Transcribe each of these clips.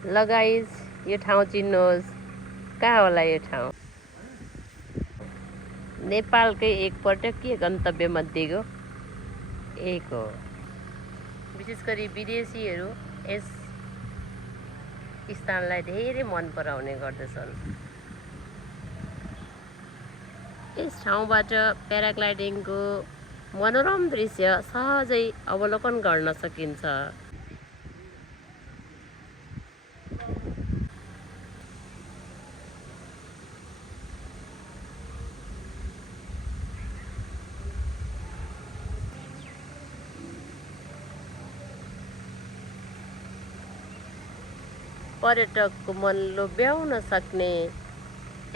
ल गाइस, यो ठाउँ चिन्नुहोस्, कहाँ होला यो ठाउँ? नेपालकै एक पर्यटकीय गन्तव्य मध्येको एक हो। विशेष गरी विदेशीहरू यस स्थानलाई धेरै मन पराउने गर्दछन्। यस ठाउँबाट प्याराग्लाइडिङको मनोरम दृश्य सहजै अवलोकन गर्न सकिन्छ। पर्यटकको मन लोभ्याउन सक्ने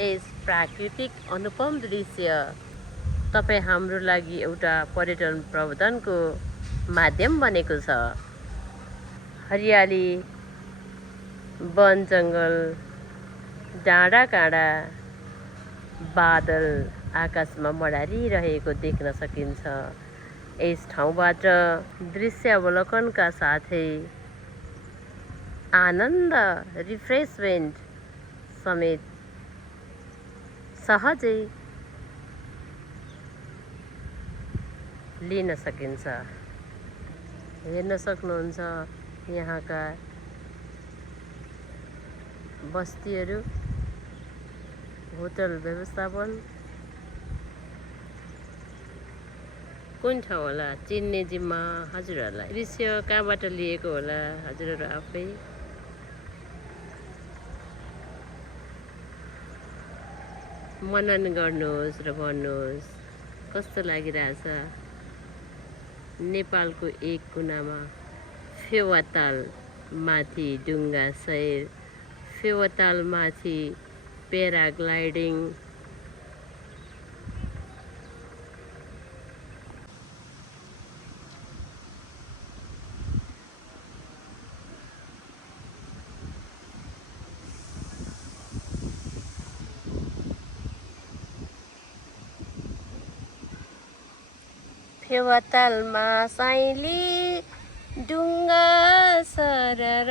यस प्राकृतिक अनुपम दृश्य तपाईँ हाम्रो लागि एउटा पर्यटन प्रवर्धनको माध्यम बनेको छ। हरियाली, वन जङ्गल, डाँडा काँडा, बादल आकाशमा मडारिरहेको देख्न सकिन्छ। यस ठाउँबाट दृश्य अवलोकनका साथै आनन्द, रिफ्रेसमेन्ट समेत सहजै लिन सकिन्छ। हेर्न सक्नुहुन्छ यहाँका बस्तीहरू, होटल व्यवस्थापन। कुन ठाउँ होला चिन्ने जिम्मा हजुरहरूलाई। दृश्य कहाँबाट लिएको होला हजुरहरू आफै मनन गर्नुहोस् र भन्नुहोस् कस्तो लागिरहेछ। नेपालको एक कुनामा फेवाताल माथि डुङ्गा सैर, फेवाताल माथि प्याराग्लाइडिङ, फेवातालमा साइली डुङ्गा सरर